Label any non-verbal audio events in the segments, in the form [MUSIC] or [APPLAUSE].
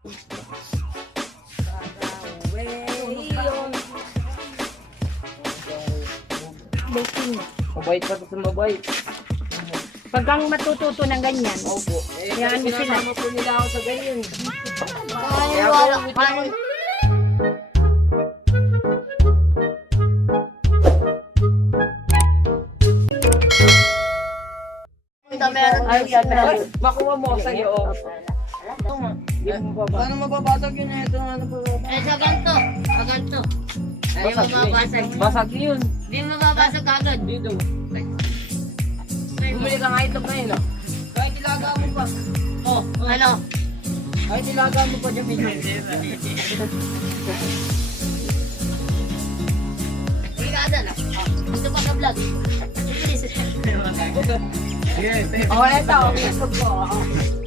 Baking. Mabait pa sa mabait. Pag kang matututo ng ganyan, Opo. Eh, Yan, sila. sinasama po nila ako sa ganyan. Kaya wala. Kaya meron Ay. Ay, makuha mo sa iyo. Oh. Paano mababasag yun eh? Ito ano ba? Eh, sa ganito. Sa ganito. Ayaw Basag yun. mababasag. Basag yun. Hindi mababasag agad. Dito. Bumili ka nga ito ngayon ah. Kahit ilaga mo pa. Oh, ano? Kahit ilaga mo pa dyan. Brigada na. Oh, Ito pa ka vlog. Please. Oh, eto. Ito po. Basta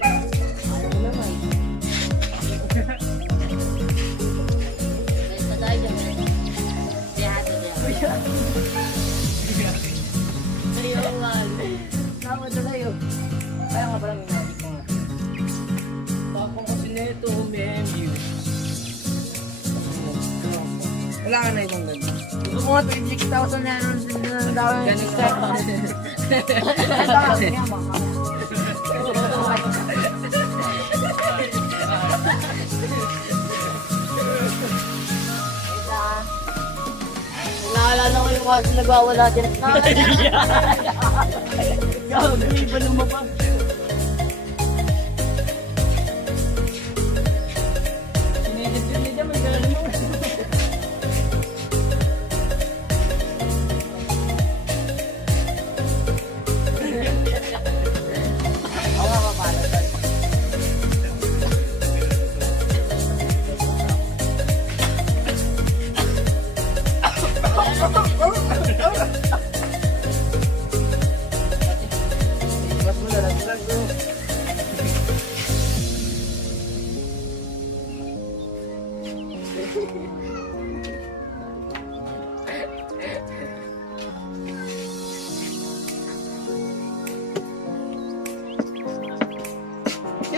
Kaya nga pala may magic ko nga. Tapong kasi nito, menu. Wala ka na ibang ganun. Gusto mo nga 26,000 na ano na daw yung Ganun Naalala ko yung kasi nagwawala dyan. Mas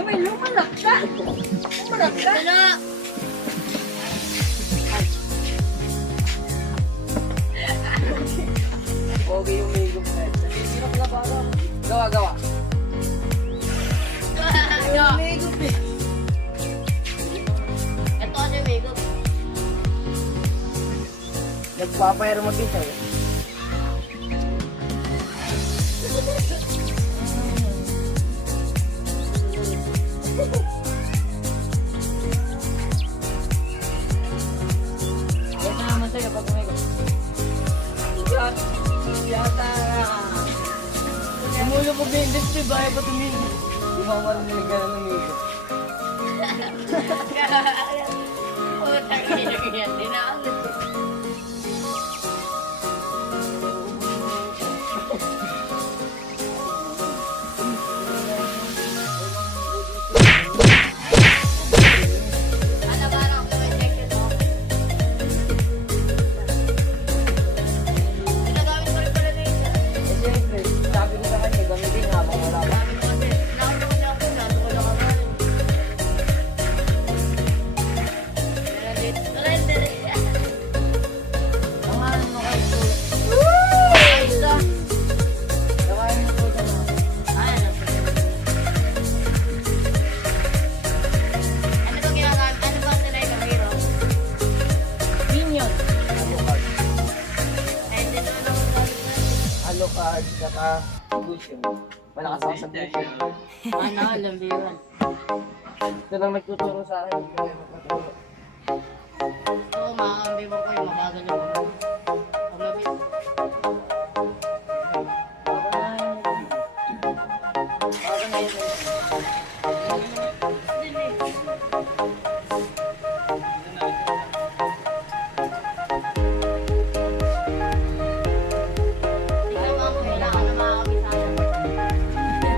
may lumalak ka. Lumalak ka. Ano? Pogi yung na ito. Hirap na parang. Gawa, gawa. Ano? Makeup eh. Ito kasi makeup. Nagpapayar mo dito eh. Sa'yo pag umigot. Yata. Tumulo po ba yung industry? Baya pa tumigil. Di ba ka na ng umigot? [LAUGHS] Putang ina yan. Dinaalit Alucard, saka Gucci. Malakas ako sa Gucci. Ano, alam mo yun. Ito lang nagtuturo sa akin. Oo, mga kambi mo ko yung mabagal yung